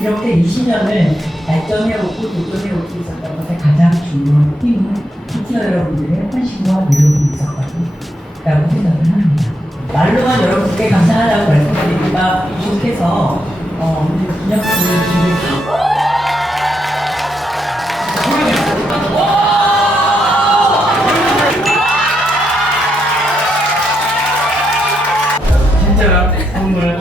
이렇게 20년을 발전해오고 도전해오고 있었던 것에 가장 중요한 힘은 부티어 여러분들의 헌신과 노력이 있었다고 생각을 합니다. 말로만 여러분께 감사하다고 말씀드리기가 부족해서 어, 진짜 선물.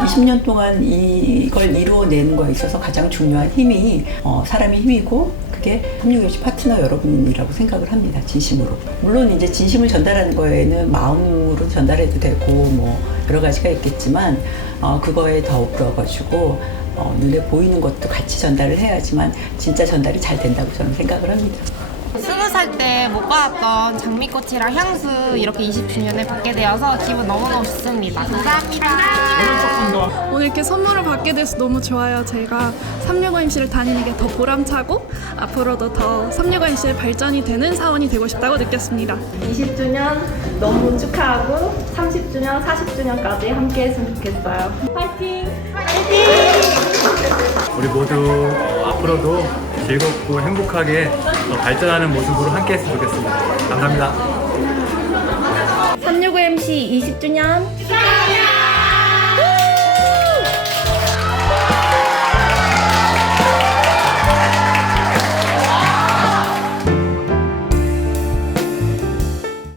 이 20년 동안 이걸 이루어내는 거에 있어서 가장 중요한 힘이 어, 사람의 힘이고 그게 삼육여시 파트너 여러분이라고 생각을 합니다. 진심으로. 물론 이제 진심을 전달하는 거에는 마음으로 전달해도 되고 뭐 여러 가지가 있겠지만 어, 그거에 더불어 가지고 어, 눈에 보이는 것도 같이 전달을 해야지만 진짜 전달이 잘 된다고 저는 생각을 합니다. 스무 살 때 못 받았던 장미꽃이랑 향수 이렇게 20주년을 받게 되어서 기분 너무너무 좋습니다. 감사합니다. 오늘 이렇게 선물을 받게 돼서 너무 좋아요. 제가 365MC를 다니는 게 더 보람차고 앞으로도 더 365MC의 발전이 되는 사원이 되고 싶다고 느꼈습니다. 20주년 너무 축하하고 30주년, 40주년까지 함께 했으면 좋겠어요. 파이팅! 우리 모두 어, 앞으로도 즐겁고 행복하게 더 발전하는 모습으로 함께 했으면 좋겠습니다. 감사합니다. 365MC 20주년 축하합니다!